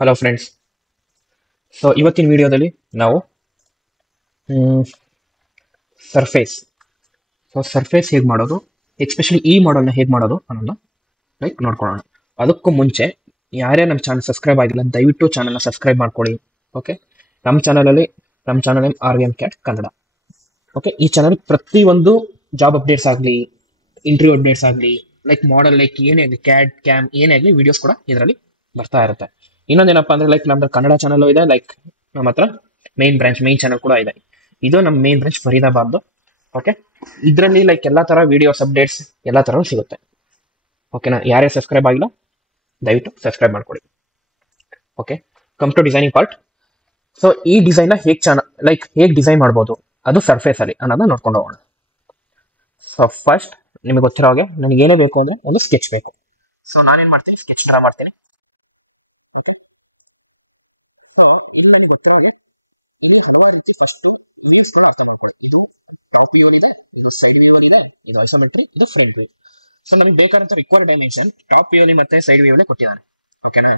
Hello friends. So ಇವತ್ತಿನ ವಿಡಿಯೋದಲ್ಲಿ ನಾವು ಸರ್ಫೇಸ್ ಸರ್ಫೇಸ್ ಹೇಗೆ ಮಾಡೋದು, ಎಸ್ಪೆಷಲಿ ಈ ಮಾಡಲ್ನ ಹೇಗೆ ಮಾಡೋದು ಅನ್ನೋದನ್ನ ನೋಡ್ಕೊಳ್ಳೋಣ. ಅದಕ್ಕೂ ಮುಂಚೆ ಯಾರೇ ನಮ್ಮ ಚಾನಲ್ ಸಬ್ಸ್ಕ್ರೈಬ್ ಆಗಿಲ್ಲ ದಯವಿಟ್ಟು ಚಾನಲ್ನ ಸಬ್ಸ್ಕ್ರೈಬ್ ಮಾಡ್ಕೊಳ್ಳಿ. ಓಕೆ, ನಮ್ಮ channel R V M CAT Kannada. Okay, ಈ ಚಾನಲ್ ಪ್ರತಿಯೊಂದು ಜಾಬ್ ಅಪ್ಡೇಟ್ಸ್ ಆಗಲಿ, ಇಂಟರ್ವ್ಯೂ ಅಪ್ಡೇಟ್ಸ್ ಆಗಲಿ, ಮಾಡಲ್ ಏನೇ ಆಗಲಿ, ಕ್ಯಾಮ್ ಏನೇ ಆಗಲಿ, ವಿಡಿಯೋಸ್ ಕೂಡ ಇದರಲ್ಲಿ ಬರ್ತಾ ಇರುತ್ತೆ. ಇನ್ನೊಂದೇನಪ್ಪ ಅಂದ್ರೆ ನಮ್ದು ಕನ್ನಡ ಚಾನಲ್ ಇದೆ, ನಮ್ಮ ಹತ್ರ ಮೇನ್ ಚಾನಲ್ ಕೂಡ ಇದೆ. ಇದು ನಮ್ಮ ಮೇನ್ ಬ್ರಾಂಚ್ ಫರೀದಾಬಾದ್. ಓಕೆ, ಇದರಲ್ಲಿ ಎಲ್ಲಾ ತರ ವಿಡಿಯೋಸ್ ಅಪ್ಡೇಟ್ಸ್ ಎಲ್ಲಾ ತರ ಸಿಗುತ್ತೆ. ಓಕೆನಾ, ಯಾರೇ ಸಬ್ಸ್ಕ್ರೈಬ್ ಆಗಿಲ್ಲ ದಯವಿಟ್ಟು ಸಬ್ಸ್ಕ್ರೈಬ್ ಮಾಡ್ಕೊಳ್ಳಿ. Okay, come to designing part. So ಈ ಡಿಸೈನ್ ಹೇಗೆ ಡಿಸೈನ್ ಮಾಡ್ಬೋದು ಅದು ಸರ್ಫೇಸ್ ಅಲ್ಲಿ ಅನ್ನೋದನ್ನ ನೋಡ್ಕೊಂಡು ಹೋಗೋಣ. ಸೊ ಫಸ್ಟ್ ನಿಮಗೆ ಗೊತ್ತಿರೋ ಹಾಗೆ ನನಗೆ ಏನೇ ಬೇಕು ಅಂದ್ರೆ ಒಂದು ಸ್ಕೆಚ್ ಬೇಕು. ಸೊ ನಾನೇನ್ ಮಾಡ್ತೀನಿ, ಸ್ಕೆಚ್ ಡ್ರಾ ಮಾಡ್ತೀನಿ. ಓಕೆ, ಸೊ ಇಲ್ಲಿ ನನಗೆ ಗೊತ್ತಿರೋ ಹಾಗೆ ಇಲ್ಲಿ ಹಲವಾರು ರೀತಿ ಫಸ್ಟ್ ವ್ಯೂಸ್ ಗಳು ಅರ್ಥ ಮಾಡ್ಕೊಳ್ಳಿ. ಇದು ಟಾಪ್ ವ್ಯೂ ಅಲ್ಲಿ ಇದೆ, ಇದು ಸೈಡ್ ವ್ಯೂ ಅಲ್ಲಿ ಇದೆ, ಇದು ಐಸೋಮೆಟ್ರಿ, ಇದು ಫ್ರಂಟ್ ವ್ಯೂ. ಸೊ ನಮಗೆ ಬೇಕಾದಂತ ರಿಕ್ವೈರ್ಡ್ ಡೈಮೆನ್ಷನ್ ಟಾಪ್ ವ್ಯೂ ಅಲ್ಲಿ ಮತ್ತೆ ಸೈಡ್ ವ್ಯೂ ಅಲ್ಲಿ ಕೊಟ್ಟಿದ್ದಾನೆ. ಓಕೆನಾ,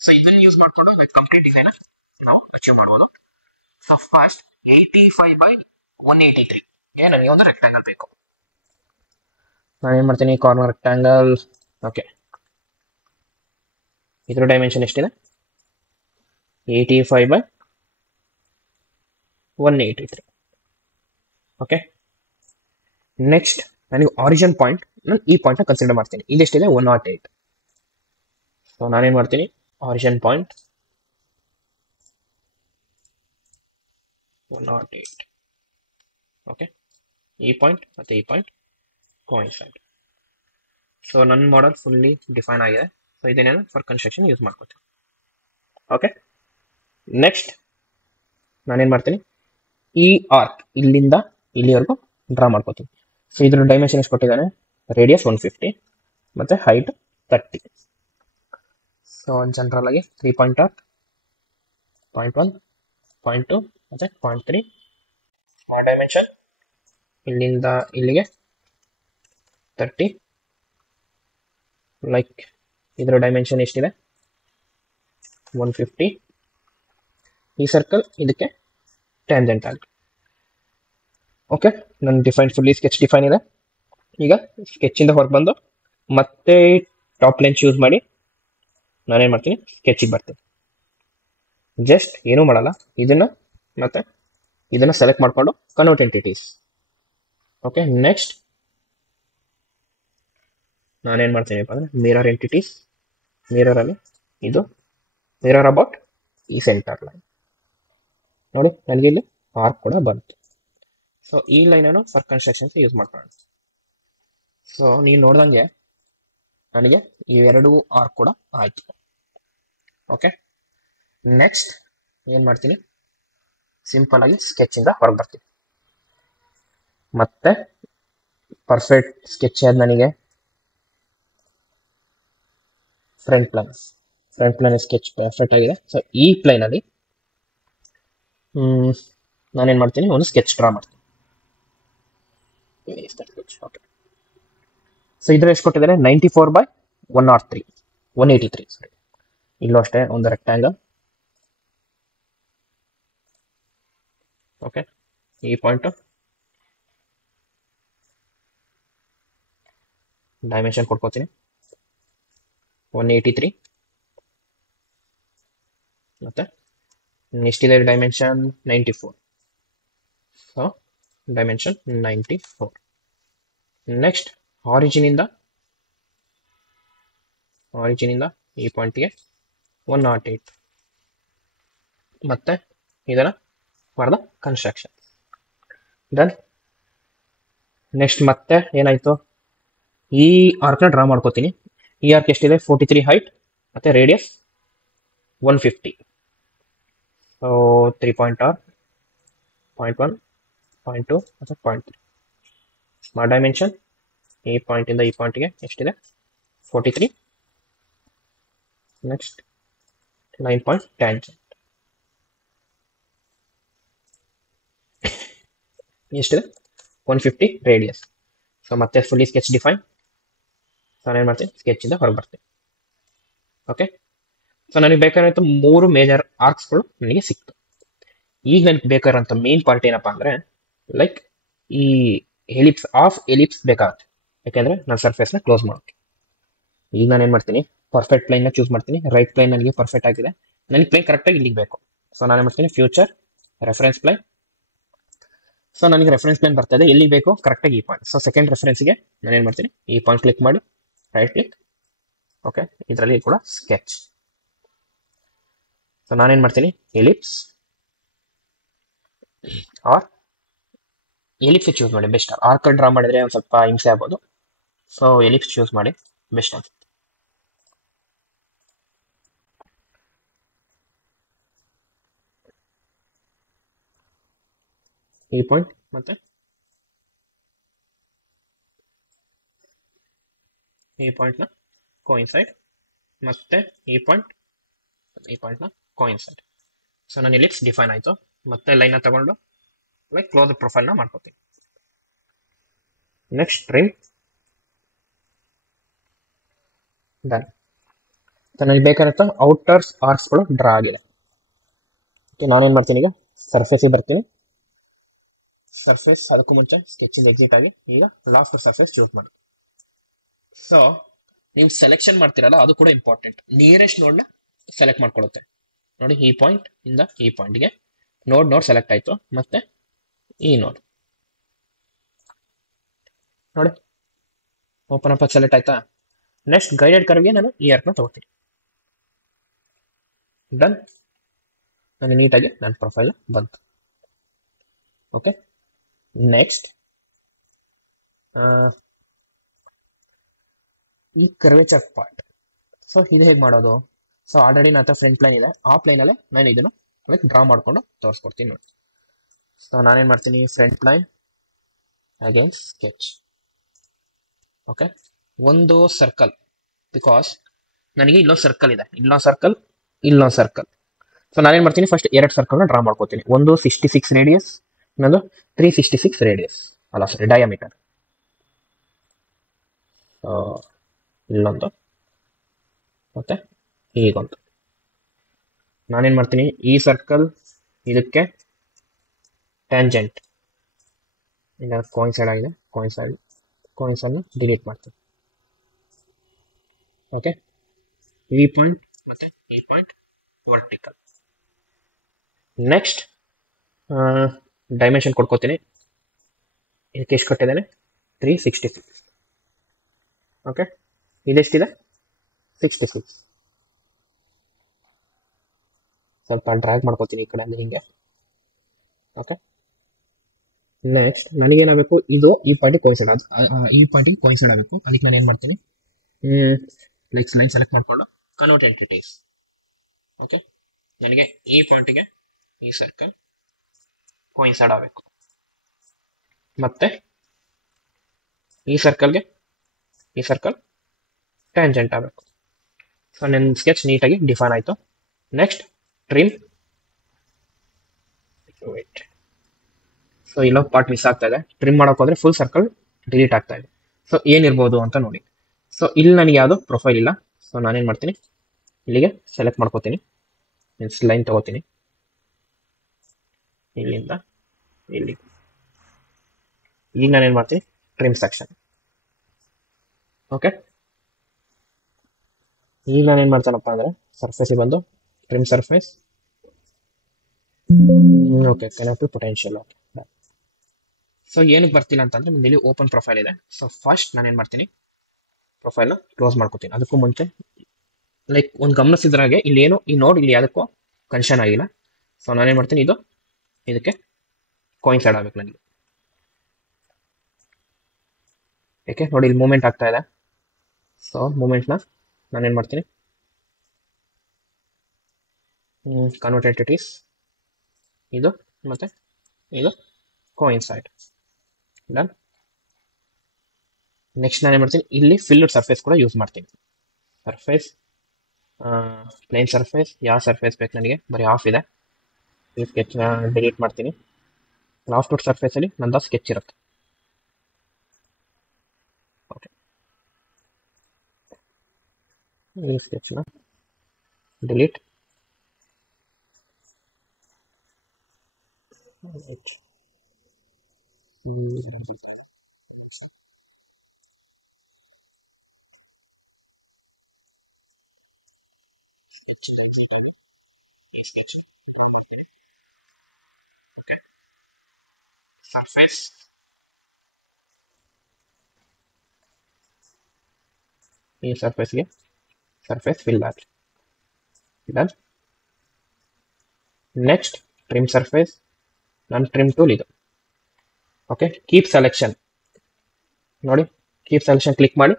ಸೊ ಇದನ್ನ ಯೂಸ್ ಮಾಡ್ಕೊಂಡು ಕಂಪ್ಲೀಟ್ ಡಿಸೈನ್ ನಾವು ಅಚೀವ್ ಮಾಡ್ಬೋದು. ಸೊ ಫಸ್ಟ್ 85/183 ನನಗೆ ಒಂದು ರೆಕ್ಟಾಂಗಲ್ ಬೇಕು. ನಾನೇನ್ ಮಾಡ್ತೀನಿ, ಕಾರ್ನರ್ ರೆಕ್ಟಾಂಗಲ್. ಓಕೆ, ಇದ್ರ ಡೈಮೆನ್ಷನ್ ಎಷ್ಟಿದೆ, 85/183. ಓಕೆ, ನೆಕ್ಸ್ಟ್ ನನಗೆ ಆರಿಜಿನ್ ಪಾಯಿಂಟ್, ನಾನು ಈ ಪಾಯಿಂಟ್ ನ ಕನ್ಸಿಡರ್ ಮಾಡ್ತೀನಿ. ಇದೆಷ್ಟಿದೆ, 108. ಸೊ ನಾನೇನ್ ಮಾಡ್ತೀನಿ, ಆರಿಜಿನ್ ಪಾಯಿಂಟ್ 108. ಓಕೆ, ಈ ಪಾಯಿಂಟ್ ಮತ್ತೆ ಈ ಪಾಯಿಂಟ್ ಕೋಇನ್ಸೈಡ್. ಸೊ ನನ್ನ ಮಾಡೆಲ್ ಫುಲ್ಲಿ ಡಿಫೈನ್ ಆಗಿದೆ. ಸೊ ಇದನ್ನೇನು ಫಾರ್ ಕನ್ಸ್ಟ್ರಕ್ಷನ್ ಯೂಸ್ ಮಾಡ್ಕೋತೀನಿ. ಓಕೆ, ನೆಕ್ಸ್ಟ್ ನಾನೇನ್ ಮಾಡ್ತೀನಿ, ಈ ಆರ್ಕ್ ಇಲ್ಲಿಂದ ಇಲ್ಲಿವರೆಗೂ ಡ್ರಾ ಮಾಡ್ಕೋತೀನಿ. ಸೊ ಇದ್ರ ಡೈಮೆನ್ಷನ್ ಎಷ್ಟು ಕೊಟ್ಟಿದ್ದಾನೆ, ರೇಡಿಯಸ್ 150 ಮತ್ತೆ ಹೈಟ್ 30. ಸೊ ಜನರಲ್ ಆಗಿ 3 ಪಾಯಿಂಟ್ ಆರ್ಕ್, 0.1, 0.2 ಮತ್ತೆ 0.3 ಡೈಮೆನ್ಷನ್ ಇಲ್ಲಿಂದ ಇಲ್ಲಿಗೆ 30. ಇದ್ರ ಡೈಮೆನ್ಷನ್ ಎಷ್ಟಿದೆ, 150. ಈ ಸರ್ಕಲ್ ಇದಕ್ಕೆ ಟ್ಯಾಂಜೆಂಟ್ ಆಗಿ. ಓಕೆ, ನನ್ನ ಫುಲ್ಲಿ ಸ್ಕೆಚ್ ಡಿಫೈನ್ ಇದೆ. ಈಗ ಸ್ಕೆಚ್ ಇಂದ ಹೊರಗೆ ಬಂದು ಮತ್ತೆ ಟಾಪ್ ಲೈನ್ ಚೂಸ್ ಮಾಡಿ ನಾನೇನ್ ಮಾಡ್ತೀನಿ, ಸ್ಕೆಚಿಗೆ ಬರ್ತೀನಿ. ಜಸ್ಟ್ ಏನೂ ಮಾಡಲ್ಲ, ಇದನ್ನ ಸೆಲೆಕ್ಟ್ ಮಾಡ್ಕೊಂಡು ಕನ್ವರ್ಟ್ ಎಂಟಿಟೀಸ್. ಓಕೆ, ನೆಕ್ಸ್ಟ್ ನಾನೇನ್ ಮಾಡ್ತೀನಿ ಅಂದ್ರೆ ಮಿರರ್ ಎಂಟಿಟೀಸ್. ಮಿರರ್ ಅಲ್ಲಿ ಇದು ಮಿರರ್ ಅಬೌಟ್ ಈ ಸೆಂಟರ್ ಲೈನ್ ನೋಡಿ, ನನಗೆ ಇಲ್ಲಿ ಆರ್ಕ್ ಕೂಡ ಬಂತು. ಸೊ ಈ ಲೈನ್ ಅನ್ನು ಫಾರ್ ಕನ್ಸ್ಟ್ರಕ್ಷನ್ಸ್ ಯೂಸ್ ಮಾಡ್ಕೊಳ್ಳೋಣ. ಸೊ ನೀವು ನೋಡ್ದಂಗೆ ನನಗೆ ಈ ಎರಡು ಆರ್ಕ್ ಕೂಡ ಆಯ್ತು. ಓಕೆ, ನೆಕ್ಸ್ಟ್ ಏನ್ ಮಾಡ್ತೀನಿ, ಸಿಂಪಲ್ ಆಗಿ ಸ್ಕೆಚ್ ಇಂದ ಹೊರಗೆ ಬರ್ತೀನಿ. ಮತ್ತೆ ಪರ್ಫೆಕ್ಟ್ ಸ್ಕೆಚ್ ಆದ ನನಗೆ ಫ್ರಂಟ್ ಪ್ಲಾನ್ ಸ್ಕೆಚ್ ಪರ್ಫೆಕ್ಟ್ ಆಗಿದೆ. ಸೊ ಈ ಪ್ಲೈನ್ ಅಲ್ಲಿ ನಾನೇನ್ ಮಾಡ್ತೀನಿ, ಒಂದು ಸ್ಕೆಚ್ ಡ್ರಾ ಮಾಡ್ತೀನಿ. ಓಕೆ, ಸೊ ಇದ್ರ ಎಷ್ಟು ಕೊಟ್ಟಿದ್ದಾರೆ, 94/183. ಸಾರಿ, ಇಲ್ಲೂ ಅಷ್ಟೇ ಒಂದು ರೆಕ್ಟಾಂಗಲ್. ಓಕೆ, ಈ ಪಾಯಿಂಟ್ ಡೈಮೆನ್ಷನ್ ಕೊಟ್ಕೋತೀನಿ 183. ಮತ್ತೆ ಎಷ್ಟಿದೆ dimension, 94. So dimension 94. Next origin ಇಂದ ಈ ಪಾಯಿಂಟ್ಗೆ 108. ಮತ್ತೆ ಇದನ್ನ ಮಾಡಿದ ಕನ್ಸ್ಟ್ರಕ್ಷನ್ ಡನ್. ನೆಕ್ಸ್ಟ್ ಮತ್ತೆ ಏನಾಯ್ತು, ಈ ಆರ್ಕ್ನ ಡ್ರಾ ಮಾಡ್ಕೋತೀನಿ. ಈ ಆರ್ಕ್ ಎಷ್ಟಿದೆ, 43 ಹೈಟ್ ಮತ್ತೆ ರೇಡಿಯಸ್ 150. ಸೊ 3 ಪಾಯಿಂಟ್ ಆರ್, 0.1, 0.2 ಮತ್ತೆ 0.3. ಸ್ಮಾರ್ಟ್ ಡೈಮೆನ್ಷನ್ ಈ ಪಾಯಿಂಟ್ ಇಂದ ಈ ಪಾಯಿಂಟ್ಗೆ ಎಷ್ಟಿದೆ, 43. ನೆಕ್ಸ್ಟ್ 9 ಪಾಯಿಂಟ್ ಟ್ಯಾಂಜೆಂಟ್ ಎಷ್ಟಿದೆ, 150 ರೇಡಿಯಸ್. ಸೊ ಮತ್ತೆ ಫುಲ್ಲಿ ಸ್ಕೆಚ್ ಡಿಫೈನ್. ಸೊ ನಾನು ಏನು ಮಾಡ್ತೀನಿ, ಸ್ಕೆಚ್ ಇಂದ ಹೊರಗೆ ಬರ್ತೀನಿ. ಓಕೆ, ಸೊ ನನಗೆ ಬೇಕಾಗಿರೋ 3 ಮೇಜರ್ ಆರ್ಕ್ಸ್ಗಳು ನನಗೆ ಸಿಕ್ತು. ಈಗ ನನಗೆ ಬೇಕಾಗಿರೋಂಥ ಮೇನ್ ಪಾರ್ಟ್ ಏನಪ್ಪಾ ಅಂದ್ರೆ ಲೈಕ್ ಈ ಎಲಿಪ್ಸ್ ಬೇಕಾಗುತ್ತೆ, ಯಾಕೆಂದ್ರೆ ನಾನು ಸರ್ಫೇಸ್ನ ಕ್ಲೋಸ್ ಮಾಡೋಕೆ. ಈಗ ನಾನು ಏನು ಮಾಡ್ತೀನಿ, ಪರ್ಫೆಕ್ಟ್ ಪ್ಲೇನ್ನ ಚೂಸ್ ಮಾಡ್ತೀನಿ. ರೈಟ್ ಪ್ಲೇನ್ ನನಗೆ ಪರ್ಫೆಕ್ಟ್ ಆಗಿದೆ, ನನಗೆ ಪ್ಲೇನ್ ಕರೆಕ್ಟಾಗಿ ಇಲ್ಲಿಗೆ ಬೇಕು. ಸೊ ನಾನು ಏನು ಮಾಡ್ತೀನಿ, ಫ್ಯೂಚರ್ ರೆಫರೆನ್ಸ್ ಪ್ಲೇನ್. ಸೊ ನನಗೆ ರೆಫರೆನ್ಸ್ ಪ್ಲೇನ್ ಬರ್ತದೆ ಎಲ್ಲಿ ಬೇಕು, ಕರೆಕ್ಟಾಗಿ ಈ ಪಾಯಿಂಟ್. ಸೊ ಸೆಕೆಂಡ್ ರೆಫರೆನ್ಸ್ಗೆ ನಾನು ಏನು ಮಾಡ್ತೀನಿ, ಈ ಪಾಯಿಂಟ್ ಕ್ಲಿಕ್ ಮಾಡಿ ರೈಟ್ ಕ್ಲಿಕ್. ಓಕೆ, ಇದರಲ್ಲಿ ಕೂಡ ಸ್ಕೆಚ್. ಸೊ ನಾನೇನು ಮಾಡ್ತೀನಿ, ಎಲಿಪ್ಸ್ ಆರ್ ಎಲಿಪ್ಸ್ ಚೂಸ್ ಮಾಡಿ ಬೆಸ್ಟ್. ಆರ್ಕ್ ಡ್ರಾ ಮಾಡಿದ್ರೆ ಒಂದು ಸ್ವಲ್ಪ ಹಿಂಸೆ ಆಗ್ಬೋದು. ಸೊ ಎಲಿಪ್ಸ್ ಚೂಸ್ ಮಾಡಿ ಬೆಸ್ಟ್ ಅನ್ಸುತ್ತೆ. ಈ ಪಾಯಿಂಟ್ ಮತ್ತೆ ಈ ಪಾಯಿಂಟ್ನ ಕೋಇನ್ಸೈಡ್, ಮತ್ತೆ ಈ ಪಾಯಿಂಟ್ನ ಕೋಇನ್ಸೈಡ್. ಸೊ ನಾನು ಎಲಿಪ್ಸ್ ಡಿಫೈನ್ ಆಯಿತು. ಮತ್ತೆ ಲೈನ್ನ ತಗೊಂಡು ಲೈಕ್ ಕ್ಲೋಸ್ ಪ್ರೊಫೈಲ್ನ ಮಾಡ್ಕೋತೀನಿ. Next trim done. ನನಗೆ ಬೇಕಾದಂಥ ಔಟರ್ಸ್ ಆರ್ಕ್ಸ್ಗಳು ಡ್ರಾ ಆಗಿದೆ. ಓಕೆ, ನಾನೇನು ಮಾಡ್ತೀನಿ, ಈಗ ಸರ್ಫೇಸಿಗೆ ಬರ್ತೀನಿ. ಸರ್ಫೇಸ್ ಅದಕ್ಕೂ ಮುಂಚೆ ಸ್ಕೆಚಿಂದ ಎಕ್ಸಿಟ್ ಆಗಿ ಈಗ ಲಾಸ್ಟ್ ಸರ್ಫೇಸ್ ಚೂಸ್ ಮಾಡಿ. ಸೊ ನೀವು ಸೆಲೆಕ್ಷನ್ ಮಾಡ್ತೀರಲ್ಲ, ಅದು ಕೂಡ ಇಂಪಾರ್ಟೆಂಟ್. ನಿಯರೆಸ್ಟ್ ನೋಡ್ನ ಸೆಲೆಕ್ಟ್ ಮಾಡ್ಕೊಳುತ್ತೆ ನೋಡಿ. ಈ ಪಾಯಿಂಟ್ ಇಂದ ಈ ಪಾಯಿಂಟ್ಗೆ ನೋಡ್ ಸೆಲೆಕ್ಟ್ ಆಯಿತು. ಮತ್ತೆ ಈ ನೋಡ್ ನೋಡಿ ಓಪನ್ ಅಪ್ ಸೆಲೆಕ್ಟ್ ಆಯ್ತಾ. ನೆಕ್ಸ್ಟ್ ಗೈಡೆಡ್ ಕರ್ವ್ಗೆ ನಾನು ಈ ಆರ್ಕ್ನ ತಗೋತೀನಿ. ಡನ್. ನನಗೆ ನೀಟಾಗಿ ನನ್ನ ಪ್ರೊಫೈಲ್ ಬಂತು. ಓಕೆ, ನೆಕ್ಸ್ಟ್ ಈ ಕರ್ವೇಚರ್ ಪಾರ್ಟ್. ಸೊ ಇದು ಹೇಗೆ ಮಾಡೋದು? ಸೊ ಆಲ್ರೆಡಿ ನನ್ನ ಹತ್ರ ಫ್ರಂಟ್ ಪ್ಲೇನ್ ಇದೆ, ಆ ಪ್ಲೇನಲ್ಲೇ ನಾನು ಇದನ್ನು ಲೈಕ್ ಡ್ರಾ ಮಾಡ್ಕೊಂಡು ತೋರಿಸ್ಕೊಡ್ತೀನಿ ನೋಡಿ. ಸೊ ನಾನೇನು ಮಾಡ್ತೀನಿ, front plane again sketch. Okay, ಒಂದು ಸರ್ಕಲ್, ಬಿಕಾಸ್ ನನಗೆ ಇಲ್ಲೊಂದು ಸರ್ಕಲ್ ಇದೆ, ಇಲ್ಲೊಂದು ಸರ್ಕಲ್. ಸೊ ನಾನೇನು ಮಾಡ್ತೀನಿ, ಫಸ್ಟ್ 2 ಸರ್ಕಲ್ನ ಡ್ರಾ ಮಾಡ್ಕೋತೀನಿ. ಒಂದು 66 ರೇಡಿಯಸ್, ಇನ್ನೊಂದು 366 ರೇಡಿಯಸ್, ಅಲ್ಲ ಸಾರಿ ಡಯಾಮೀಟರ್. ಇಲ್ಲೊಂದು ಮತ್ತೆ ಹೀಗೊಂದು. ನಾನೇನು ಮಾಡ್ತೀನಿ, ಈ ಸರ್ಕಲ್ ಇದಕ್ಕೆ ಟ್ಯಾಂಜೆಂಟ್ ಇಲ್ಲ ಕೋಯಿನ್ಸೈಡ್ ಆಗಿದೆ, ಕೋಯಿನ್ಸೈಡ್ನ ಡಿಲೀಟ್ ಮಾಡ್ತೀನಿ. ಓಕೆ, ಈ ಪಾಯಿಂಟ್ ಮತ್ತೆ ಈ ಪಾಯಿಂಟ್ ವರ್ಟಿಕಲ್. ನೆಕ್ಸ್ಟ್ ಡೈಮೆನ್ಷನ್ ಕೊಡ್ಕೋತೀನಿ. ಇದಕ್ಕೆ ಎಷ್ಟು ಕೊಟ್ಟಿದ್ದೇನೆ, 366. ಓಕೆ, ಇದೆಷ್ಟಿದೆ, 66. ಸ್ವಲ್ಪ ಡ್ರ್ಯಾಗ್ ಮಾಡ್ಕೋತೀನಿ ಈ ಕಡೆ ಅಂದರೆ ಹಿಂಗೆ. ಓಕೆ, ನೆಕ್ಸ್ಟ್ ನನಗೇನಾಗಬೇಕು, ಇದು ಈ ಪಾಯಿಂಟಿಗೆ ಕೋಯಿನ್ಸೈಡ್ ಆಗಬೇಕು. ಅದಕ್ಕೆ ನಾನು ಏನು ಮಾಡ್ತೀನಿ, ಲೈಕ್ ಲೈನ್ ಸೆಲೆಕ್ಟ್ ಮಾಡಿಕೊಂಡು ಕನ್ವರ್ಟ್ ಎಂಟಿಟೀಸ್. ಓಕೆ, ನನಗೆ ಈ ಪಾಯಿಂಟಿಗೆ ಈ ಸರ್ಕಲ್ ಕೋಯಿನ್ಸೈಡ್ ಆಗಬೇಕು, ಮತ್ತೆ ಈ ಸರ್ಕಲ್ಗೆ ಈ ಸರ್ಕಲ್ ಟ್ಯಾಂಜೆಂಟ್ ಆಗಬೇಕು. ಸೊ ನನ್ನ ಸ್ಕೆಚ್ ನೀಟಾಗಿ ಡಿಫೈನ್ ಆಯಿತು. Next trim. ಸೊ ಇಲ್ಲೊಂದು ಪಾರ್ಟ್ ಮಿಸ್ ಆಗ್ತಾ ಇದೆ, ಟ್ರಿಮ್ ಮಾಡೋಕೆ ಹೋದ್ರೆ ಫುಲ್ ಸರ್ಕಲ್ ಡಿಲೀಟ್ ಆಗ್ತಾ ಇದೆ. ಸೊ ಏನಿರ್ಬೋದು ಅಂತ ನೋಡಿ. ಸೊ ಇಲ್ಲಿ ನನಗೆ ಯಾವುದು ಪ್ರೊಫೈಲ್ ಇಲ್ಲ. ಸೊ ನಾನೇನು ಮಾಡ್ತೀನಿ, ಇಲ್ಲಿಗೆ ಸೆಲೆಕ್ಟ್ ಮಾಡ್ಕೋತೀನಿ, ಮೀನ್ಸ್ ಲೈನ್ ತಗೋತೀನಿ ಇಲ್ಲಿಂದ ಇಲ್ಲಿ. ಈಗ ನಾನೇನು ಮಾಡ್ತೀನಿ, ಟ್ರಿಮ್ ಸೆಕ್ಷನ್. ಓಕೆ, ಈಗ ನಾನೇನು ಮಾಡ್ತಾನಪ್ಪ ಅಂದರೆ ಸರ್ಫೇಸಿಗೆ ಬಂದು trim surface. Okay, cannot be potential. Okay, so ಏನಕ್ಕೆ ಬರ್ತಿಲ್ಲ ಅಂತಂದ್ರೆ ಮುಂದೆ ಇಲ್ಲಿ ಓಪನ್ ಪ್ರೊಫೈಲ್ ಇದೆ. ಸೊ ಫಸ್ಟ್ ನಾನೇನು ಮಾಡ್ತೀನಿ, ಪ್ರೊಫೈಲ್ನ ಕ್ಲೋಸ್ ಮಾಡ್ಕೋತೀನಿ. ಅದಕ್ಕೂ ಮುಂಚೆ ಲೈಕ್ ಒಂದು ಗಮನಿಸಿದ್ರಾಗೆ ಇಲ್ಲಿ ಏನು ಈ ನೋಡ್ ಇಲ್ಲಿ ಯಾವುದಕ್ಕೂ ಕನ್ಷನ್ ಆಗಿಲ್ಲ. ಸೊ ನಾನೇನು ಮಾಡ್ತೀನಿ, ಇದಕ್ಕೆ ಕೋಯಿನ್ಸೈಡ್ ಆಗಬೇಕು ನನಗೆ. ಏಕೆ ನೋಡಿ, ಇಲ್ಲಿ ಮೂಮೆಂಟ್ ಆಗ್ತಾ ಇದೆ. ಸೊ ಮೂಮೆಂಟ್ನ ನಾನೇನು ಮಾಡ್ತೀನಿ, ಕನ್ವರ್ಟ್ ಎಂಟಿಟೀಸ್, ಇದು ಮತ್ತೆ ಇದು ಕೋಯಿನ್ಸೈಡ್. ಡನ್. ನೆಕ್ಸ್ಟ್ ನಾನೇನು ಮಾಡ್ತೀನಿ, ಇಲ್ಲಿ ಫಿಲ್ಡ್ ಸರ್ಫೇಸ್ ಕೂಡ ಯೂಸ್ ಮಾಡ್ತೀನಿ. ಸರ್ಫೇಸ್ ಪ್ಲೇನ್ ಸರ್ಫೇಸ್, ಯಾವ ಸರ್ಫೇಸ್ ಬೇಕು ನನಗೆ, ಬರೀ ಹಾಫ್ ಇದೆ. ಈ ಸ್ಕೆಚ್ನ ಡಿಲೀಟ್ ಮಾಡ್ತೀನಿ. ಲಾಸ್ಟ್ ಔಟ್ ಸರ್ಫೇಸಲ್ಲಿ ನಂದು ಸ್ಕೆಚ್ ಇರುತ್ತೆ. ಓಕೆ, ಈ ಸ್ಕೆಚ್ನ delete. Surface, ಈ ಸರ್ಫೇಸ್ಗೆ ಸರ್ಫೇಸ್ ಫಿಲ್ ಆಗಿ ಡನ್. ನೆಕ್ಸ್ಟ್ ಟ್ರಿಮ್ ಸರ್ಫೇಸ್, ನನ್ನ ಟ್ರಿಮ್ ಟೂಲ್ ಇದು. ಓಕೆ, ಕೀಪ್ ಸೆಲೆಕ್ಷನ್ ನೋಡಿ, ಕೀಪ್ ಸೆಲೆಕ್ಷನ್ ಕ್ಲಿಕ್ ಮಾಡಿ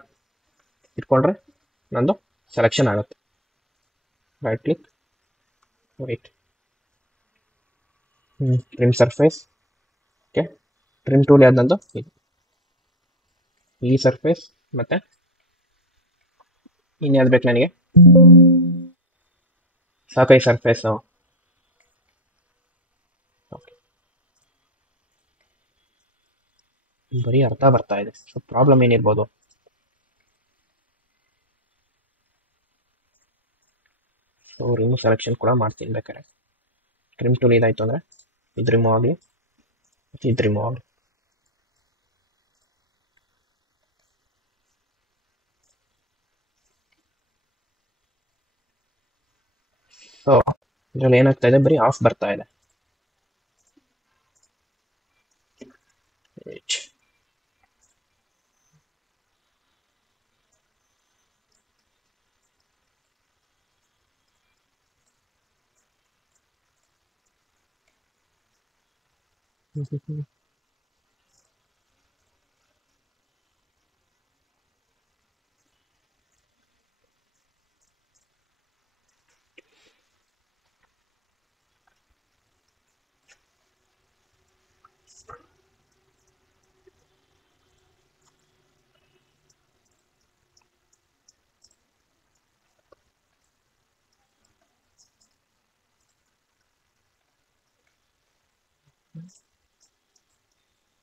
ಇಟ್ಕೊಂಡ್ರೆ ನಂದು ಸೆಲೆಕ್ಷನ್ ಆಗುತ್ತೆ. Right click, wait, trim surface. Okay, trim tool ಯಾವ್ದಂದು ಇದು, ಈ ಸರ್ಫೇಸ್ ಮತ್ತೆ ಇನ್ಯಾವ್ದು ಬೇಕು ನನಗೆ, ಸಾಕೈ ಸರ್ಫೇಸು. ಬರೀ ಅರ್ಥ ಬರ್ತಾ ಇದೆ, ಸೊ ಪ್ರಾಬ್ಲಮ್ ಏನಿರ್ಬೋದು. ಸೊ ರಿಮೂವ್ ಸೆಲೆಕ್ಷನ್ ಕೂಡ ಮಾಡ್ತೀನಿ ಬೇಕಾದ್ರೆ. ಟ್ರಿಮ್ ಟೂಲ್ ಇದಾಯ್ತು ಅಂದರೆ ಇದು ರಿಮೂವ್ ಆಗಲಿ, ಇದು ರಿಮೂವ್ ಆಗಲಿ. ಸೊ ಇದರಲ್ಲಿ ಏನಾಗ್ತಾ ಇದೆ, ಬರೀ ಆಫ್ ಬರ್ತಾ ಇದೆ.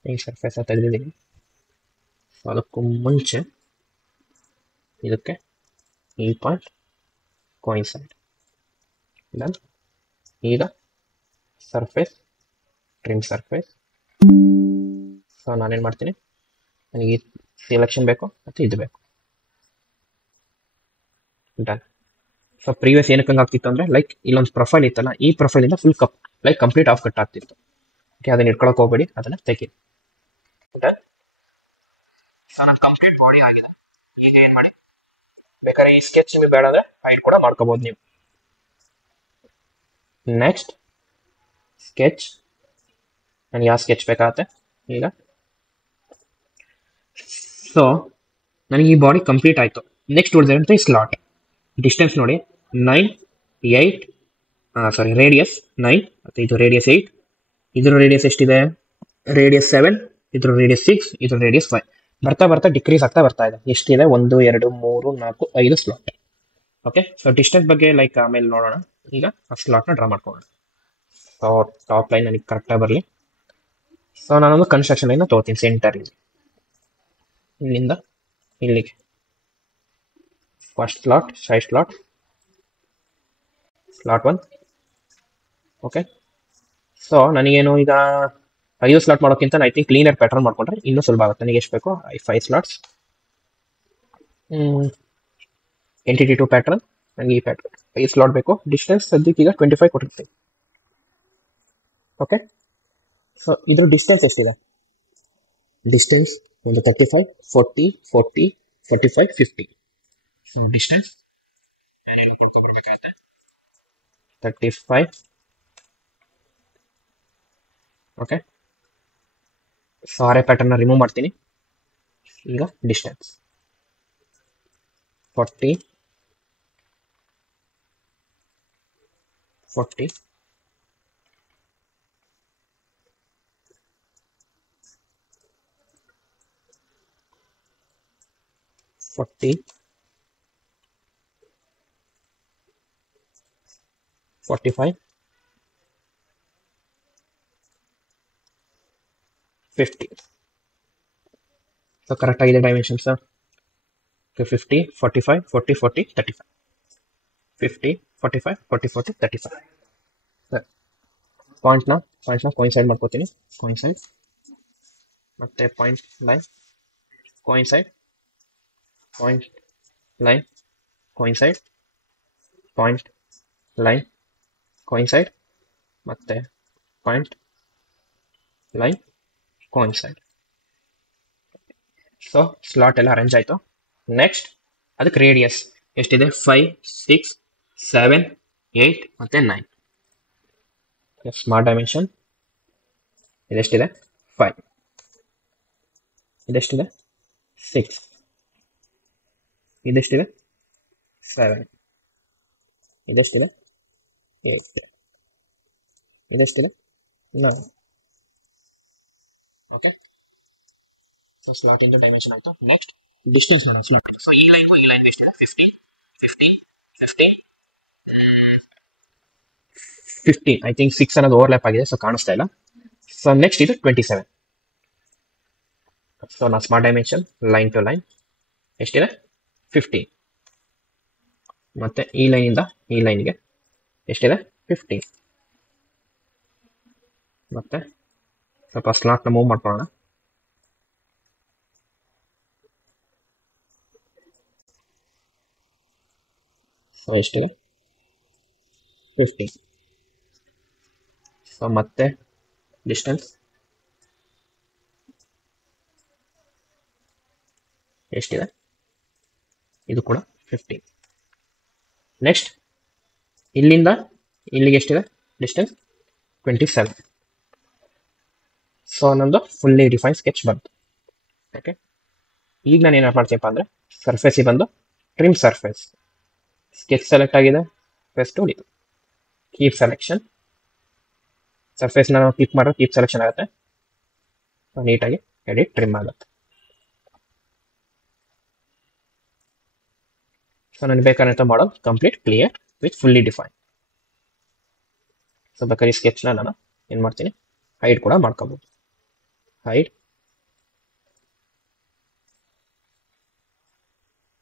ಈ ಸರ್ಫೇಸ್ ತೆಗೆದಿದ್ದೀನಿ. ಅದಕ್ಕೂ ಮುಂಚೆ ಇದಕ್ಕೆ ಈ ಪಾಯಿಂಟ್ ಕೋಯಿನ್ಸೈಡ್ ಡನ್. ಈಗ ಸರ್ಫೇಸ್, ಟ್ರಿಮ್ ಸರ್ಫೇಸ್. ಸೊ ನಾನೇನು ಮಾಡ್ತೀನಿ, ನನಗೆ ಈ ಸೆಲೆಕ್ಷನ್ ಬೇಕು ಮತ್ತು ಇದು ಬೇಕು. ಡನ್. ಸೊ ಪ್ರೀವಿಯಸ್ ಏನಕ್ಕೆ ಆಗ್ತಿತ್ತು ಅಂದರೆ, ಲೈಕ್ ಇಲ್ಲೊಂದು ಪ್ರೊಫೈಲ್ ಇತ್ತಲ್ಲ, ಈ ಪ್ರೊಫೈಲಿಂದ full like complete off cut ಆಗ್ತಿತ್ತು. ಓಕೆ, ಅದನ್ನ ಇಟ್ಕೊಳಕ್ಕೆ ಹೋಗ್ಬೇಡಿ, ಅದನ್ನು ತೆಗಿ. ಸೊ ನನ್ನ ಕಂಪ್ಲೀಟ್ ಬಾಡಿ ಆಗಿದೆ. ಈಗ ಏನು ಮಾಡಿ, ಬೇಕಾದ್ರೆ ಈ ಸ್ಕೆಚ್ ನಿಮಗೆ ಬೇಡ ಅಂದರೆ ಫೈಲ್ ಕೂಡ ಮಾಡ್ಕೋಬೋದು ನೀವು. ನೆಕ್ಸ್ಟ್ ಸ್ಕೆಚ್, ನನಗೆ ಯಾವ ಸ್ಕೆಚ್ ಬೇಕಾಗತ್ತೆ ಈಗ. ಸೊ ನನಗೆ ಈ ಬಾಡಿ ಕಂಪ್ಲೀಟ್ ಆಯಿತು. ನೆಕ್ಸ್ಟ್ ಉಳಿದಂತೆ ಈ ಸ್ಲಾಟ್ ಡಿಸ್ಟೆನ್ಸ್ ನೋಡಿ, 9, 8, ಸಾರಿ ರೇಡಿಯಸ್ 9 ಮತ್ತು ಇದು ರೇಡಿಯಸ್ 8. ಇದ್ರ ರೇಡಿಯಸ್ ಎಷ್ಟಿದೆ, ರೇಡಿಯಸ್ 7, ಇದ್ರ ರೇಡಿಯಸ್ 6, ಇದ್ರ ರೇಡಿಯಸ್ 5. ಬರ್ತಾ ಬರ್ತಾ ಡಿಕ್ರೀಸ್ ಆಗ್ತಾ ಬರ್ತಾ ಇದೆ. ಎಷ್ಟಿದೆ, 1, 2, 3, 4, 5 ಸ್ಲಾಟ್. ಓಕೆ, ಸೊ ಡಿಸ್ಟೆನ್ಸ್ ಬಗ್ಗೆ ಲೈಕ್ ಆಮೇಲೆ ನೋಡೋಣ. ಈಗ ಆ ಸ್ಲಾಟ್ನ ಡ್ರಾ ಮಾಡ್ಕೊಳ್ಳೋಣ. ಸೊ ಟಾಪ್ ಲೈನ್ ನನಗೆ ಕರೆಕ್ಟಾಗಿ ಬರಲಿ. ಸೊ ನಾನೊಂದು ಕನ್ಸ್ಟ್ರಕ್ಷನ್ ಲೈನ್ ತೊಗೋತೀನಿ ಸೆಂಟರ್, ಇಲ್ಲಿಂದ ಇಲ್ಲಿಗೆ first slot, side slot, slot 1. Okay, so ನನಗೇನು ಈಗ 5 ಸ್ಲಾಟ್ ಮಾಡೋಕ್ಕಿಂತ ಐ ಥಿಂಕ್ ಕ್ಲೀನರ್ ಪ್ಯಾಟರ್ನ್ ಮಾಡ್ಕೊಂಡ್ರೆ ಇನ್ನೂ ಸುಲಭ ಆಗುತ್ತೆ. ನನಗೆ ಎಷ್ಟು ಬೇಕು, 5 ಸ್ಲಾಟ್ಸ್. ಎಂಟಿಟಿ 2 ಪ್ಯಾಟರ್ನ್, ನನಗೆ ಈ ಪ್ಯಾಟರ್ನ್ 5 ಸ್ಲಾಟ್ ಬೇಕು. ಡಿಸ್ಟೆನ್ಸ್ ಸದ್ಯಕ್ಕೆ ಈಗ 25 ಕೊಟ್ಟಿರ್ತೀನಿ. ಓಕೆ, ಸೊ ಇದ್ರ ಡಿಸ್ಟೆನ್ಸ್ ಎಷ್ಟಿದೆ, ಡಿಸ್ಟೆನ್ಸ್ ಒಂದು 35, 40, 40, 45, 50. ಸೊ ಡಿಸ್ಟೆನ್ಸ್ ನಾನೆಲ್ಲ ಕೊಡ್ಕೊಬರ್ಬೇಕಾಗತ್ತೆ, 35. ಓಕೆ, ಸೊ ಆರೇ ಪ್ಯಾಟರ್ನ ರಿಮೂವ್ ಮಾಡ್ತೀನಿ. ಈಗ ಡಿಸ್ಟೆನ್ಸ್ 40, 40, 40, 45, 50. ಸೊ ಕರೆಕ್ಟ್ ಆಗಿದೆ ಡೈಮೆನ್ಷನ್ಸ್. 50, 45, 40, 40, 35, 50, 45 44 35. ಸರಿ, ಪಾಯಿಂಟ್ನ ಕೋಯಿನ್ಸೈಡ್ ಮಾಡ್ಕೋತೀನಿ. ಕೋಯಿನ್ಸೈಡ್ ಮತ್ತೆ point line coincide, point line coincide, point line coincide ಮತ್ತೆ point line coincide. So slot ಎಲ್ಲ ಅರೇಂಜ್ ಆಯಿತು. ನೆಕ್ಸ್ಟ್ ಅದಕ್ಕೆ ರೇಡಿಯಸ್ ಎಷ್ಟಿದೆ? 5 6 7 8 ಮತ್ತು 9. ಸ್ಮಾರ್ಟ್ ಡೈಮೆನ್ಷನ್ ಇದೆಷ್ಟಿದೆ? 5. ಇದೆಷ್ಟಿದೆ? 6. ಇದೆಷ್ಟಿದೆ? 7. ಇದೆಷ್ಟಿದೆ? 8. ಇದೆಷ್ಟಿದೆ? 9. ಓಕೆ, ಸೊ ಸ್ಲಾಟ್ ಇಂದು ಡೈಮೆನ್ಷನ್ ಆಯಿತು. ನೆಕ್ಸ್ಟ್ ಡಿಸ್ಟೆನ್ಸ್ ನೋಡೋಣ ಸ್ಲಾಟ್. ಸೊ ಈ ಲೈನ್ಗೂ ಈ ಲೈನ್ಗೂ ಎಷ್ಟಿದೆ? 15 15 15. ಐ ಥಿಂಕ್ 6 ಅನ್ನೋದು ಓವರ್ಲ್ಯಾಪ್ ಆಗಿದೆ, ಸೊ ಕಾಣಿಸ್ತಾ ಇಲ್ಲ. ಸೊ ನೆಕ್ಸ್ಟ್ ಇದು 27. ಸೊ ನಾ smart dimension line to line ಎಷ್ಟಿದೆ? 15. ಮತ್ತೆ ಈ ಲೈನಿಂದ ಈ ಲೈನ್ಗೆ ಎಷ್ಟಿದೆ? 15. ಮತ್ತೆ ಸ್ವಲ್ಪ ಸ್ಲಾಟ್ನ ಮೂವ್ ಮಾಡ್ಕೊಳ್ಳೋಣ. ಸೊ ಎಷ್ಟಿದೆ? 15. ಸೊ ಮತ್ತೆ ಡಿಸ್ಟೆನ್ಸ್ ಎಷ್ಟಿದೆ? ಇದು ಕೂಡ 15. ನೆಕ್ಸ್ಟ್ ಇಲ್ಲಿಂದ ಇಲ್ಲಿಗೆ ಎಷ್ಟಿದೆ ಡಿಸ್ಟೆನ್ಸ್? 27. ಸೊ ನಮ್ಮದು ಫುಲ್ಲಿ ಡಿಫೈನ್ ಸ್ಕೆಚ್ ಬಂತು. ಓಕೆ, ಈಗ ನಾನು ಏನು ಮಾಡ್ತೀನಪ್ಪ ಅಂದರೆ ಸರ್ಫೇಸಿಗೆ ಬಂದು ಟ್ರಿಮ್ ಸರ್ಫೇಸ್, ಸ್ಕೆಚ್ ಸೆಲೆಕ್ಟ್ ಆಗಿದೆ, ಫಸ್ಟ್ ಹೊಡಿತು, ಕೀಪ್ ಸೆಲೆಕ್ಷನ್. ಸರ್ಫೇಸ್ನ ನಾವು ಕ್ಲಿಕ್ ಮಾಡಿದ್ರೆ ಕೀಪ್ ಸೆಲೆಕ್ಷನ್ ಆಗುತ್ತೆ, ನೀಟಾಗಿ ಎಡಿಟ್ ಟ್ರಿಮ್ ಆಗುತ್ತೆ. ಸೊ ನನಗೆ ಬೇಕಾದಂಥ model complete clear with fully define. So ಬೇಕಾದ್ರೆ ಈ ಸ್ಕೆಚ್ನ ನಾನು ಏನು ಮಾಡ್ತೀನಿ, ಹೈಡ್ ಕೂಡ ಮಾಡ್ಕೋಬೋದು. ಹೈಡ್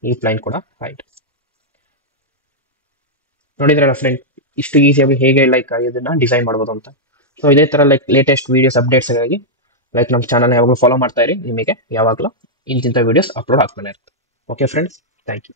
ಈ ಪ್ಲೈನ್ ಕೂಡ ಹೈಡ್. ನೋಡಿದ್ರಲ್ಲ ಫ್ರೆಂಡ್, ಇಷ್ಟು ಈಸಿಯಾಗಿ ಹೇಗೆ ಲೈಕ್ ಇದನ್ನ ಡಿಸೈನ್ ಮಾಡ್ಬೋದು ಅಂತ. ಸೊ ಇದೇ ಥರ ಲೈಕ್ ಲೇಟೆಸ್ಟ್ ವೀಡಿಯೋಸ್ ಅಪ್ಡೇಟ್ಸ್ಗಾಗಿ ಲೈಕ್ ನಮ್ಮ ಚಾನಲ್ನ ಯಾವಾಗಲೂ ಫಾಲೋ ಮಾಡ್ತಾ ಇರಿ. ನಿಮಗೆ ಯಾವಾಗಲೂ ಇಂತಿಂಥ ವೀಡಿಯೋಸ್ ಅಪ್ಲೋಡ್ ಆಗ್ತಾನೆ ಇರುತ್ತೆ. Okay friends, thank you.